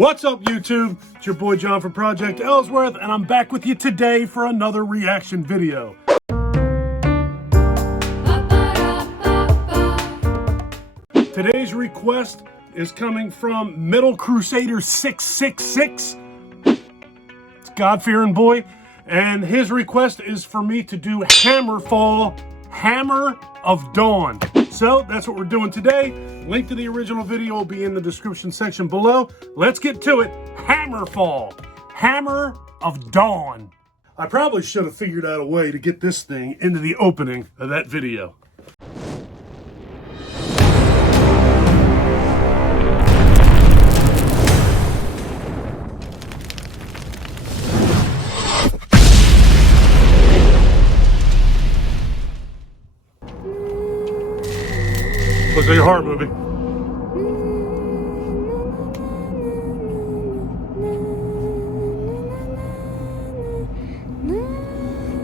What's up, YouTube? It's your boy John from Project Ellsworth, and I'm back with you today for another reaction video. Today's request is coming from Metal Crusader 666. It's God-fearing boy, and his request is for me to do Hammerfall, Hammer of Dawn. So that's what we're doing today. Link to the original video will be in the description section below. Let's get to it. Hammerfall, Hammer of Dawn. I probably should have figured out a way to get this thing into the opening of that video. Looks like a horror movie.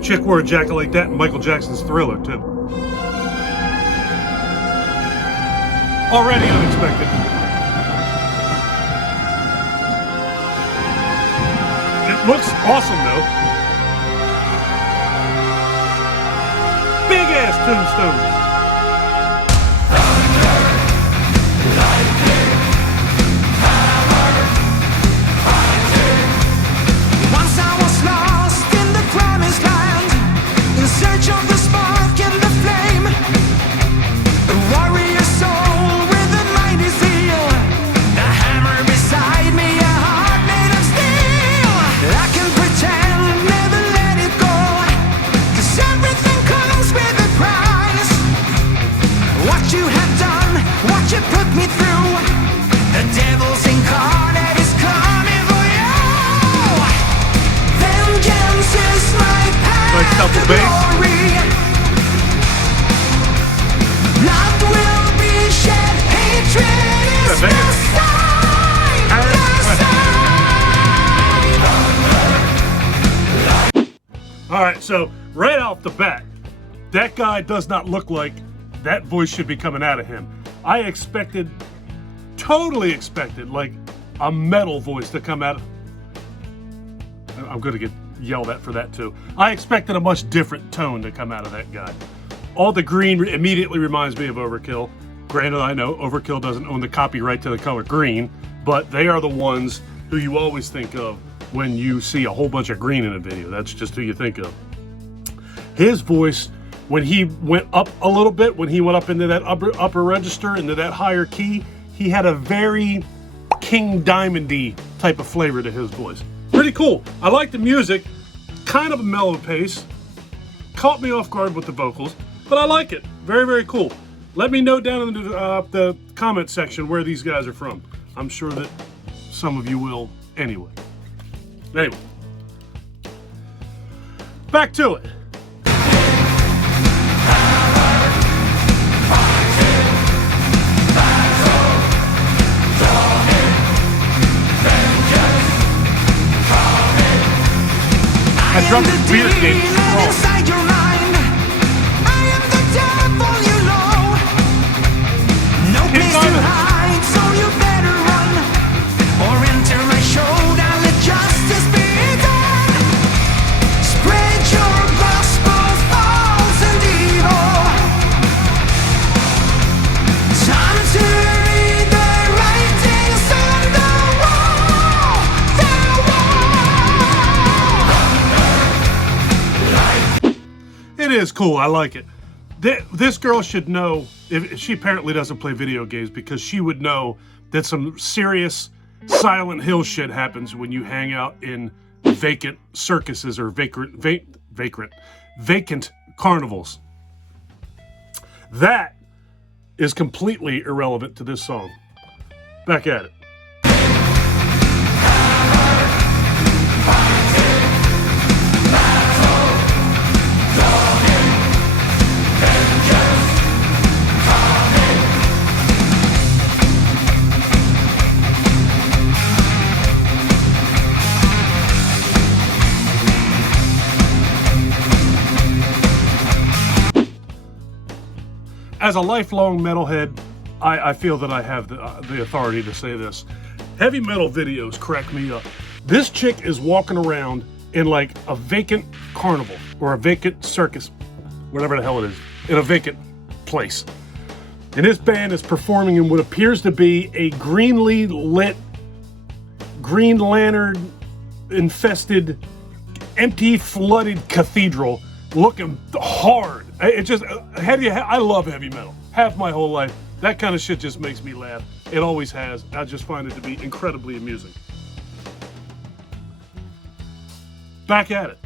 Chick wore a jacket like that in Michael Jackson's Thriller, too. Already unexpected. It looks awesome, though. Big ass tombstone. Double bass. Blood will be shed, hatred is the sign. Alright, so right off the bat, that guy does not look like that voice should be coming out of him. I expected, totally expected, like a metal voice to come out. I'm gonna get yelled at for that too. I expected a much different tone to come out of that guy. All the green immediately reminds me of Overkill. Granted, I know Overkill doesn't own the copyright to the color green, but they are the ones who you always think of when you see a whole bunch of green in a video. That's just who you think of. His voice, when he went up a little bit, when he went up into that upper register, into that higher key, he had a very King Diamond-y type of flavor to his voice. Pretty cool. I like the music, kind of a mellow pace. Caught me off guard with the vocals, but I like it. Very, very cool. Let me know down in the comment section where these guys are from. I'm sure that some of you will anyway. Anyway, back to it. That drum is weird, game inside your mind. I am the devil, you know. No place to hide, so you better run or enter my showdown. Let justice be done. Spread your gospel, false and evil. Time to read the writings on the wall. It is cool. I like it. This girl should know, if she apparently doesn't play video games, because she would know that some serious Silent Hill shit happens when you hang out in vacant circuses or vacant carnivals. That is completely irrelevant to this song. Back at it. As a lifelong metalhead, I feel that I have the authority to say this. Heavy metal videos crack me up. This chick is walking around in like a vacant carnival or a vacant circus, whatever the hell it is, in a vacant place. And this band is performing in what appears to be a greenly lit, Green Lantern infested, empty, flooded cathedral, looking hard. It just I love heavy metal. Half my whole life. That kind of shit just makes me laugh. It always has. I just find it to be incredibly amusing. Back at it.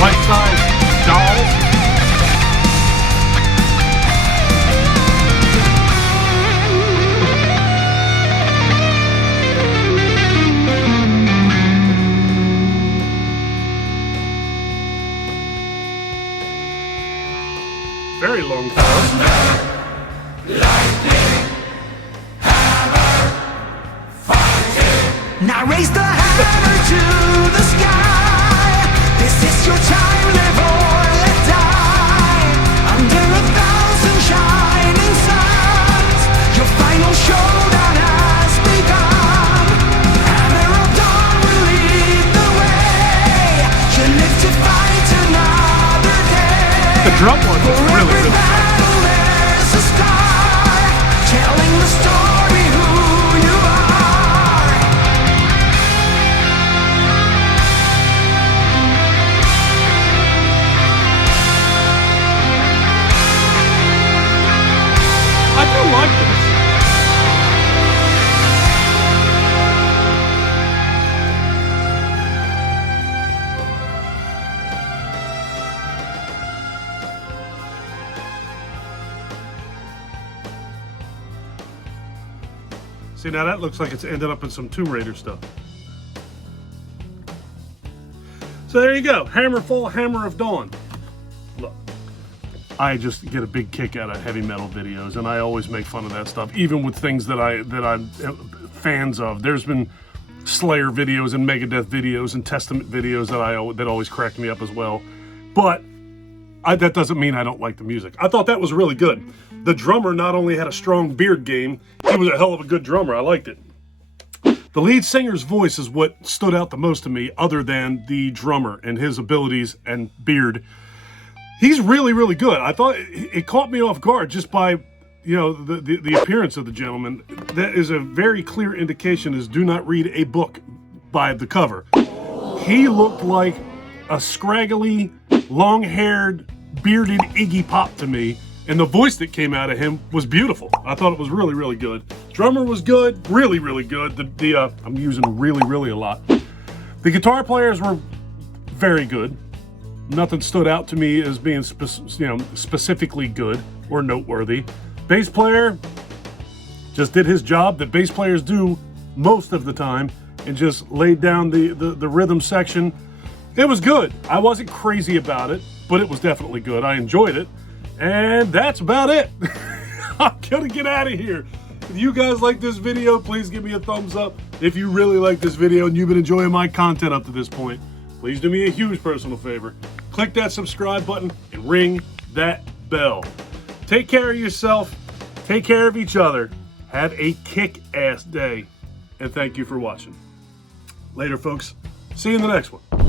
Life-size dolls. Very long time. Now raise the hammer to the sky. This is your time, live or let die. Under 1,000 shining suns, your final showdown has begun. Hammer of dawn will lead the way. You live to fight another day. The drum one was really good. There's a star telling the story who you are. I do like this. See, now that looks like it's ended up in some Tomb Raider stuff. So there you go. Hammerfall, Hammer of Dawn. Look, I just get a big kick out of heavy metal videos, and I always make fun of that stuff, even with things that I'm fans of. There's been Slayer videos and Megadeth videos and Testament videos that always crack me up as well. But that doesn't mean I don't like the music. I thought that was really good. The drummer not only had a strong beard game, he was a hell of a good drummer. I liked it. The lead singer's voice is what stood out the most to me, other than the drummer and his abilities and beard. He's really, really good. I thought it caught me off guard just by, the appearance of the gentleman. That is a very clear indication is do not read a book by the cover. He looked like a scraggly, long-haired, bearded Iggy Pop to me, and the voice that came out of him was beautiful. I thought it was really, really good. Drummer was good, really, really good. I'm using really, really a lot. The guitar players were very good. Nothing stood out to me as being specifically good or noteworthy. Bass player just did his job that bass players do most of the time and just laid down the rhythm section. It was good. I wasn't crazy about it, but it was definitely good. I enjoyed it. And that's about it. I'm gonna get out of here. If you guys like this video, please give me a thumbs up. If you really like this video and you've been enjoying my content up to this point, please do me a huge personal favor. Click that subscribe button and ring that bell. Take care of yourself. Take care of each other. Have a kick-ass day. And thank you for watching. Later, folks. See you in the next one.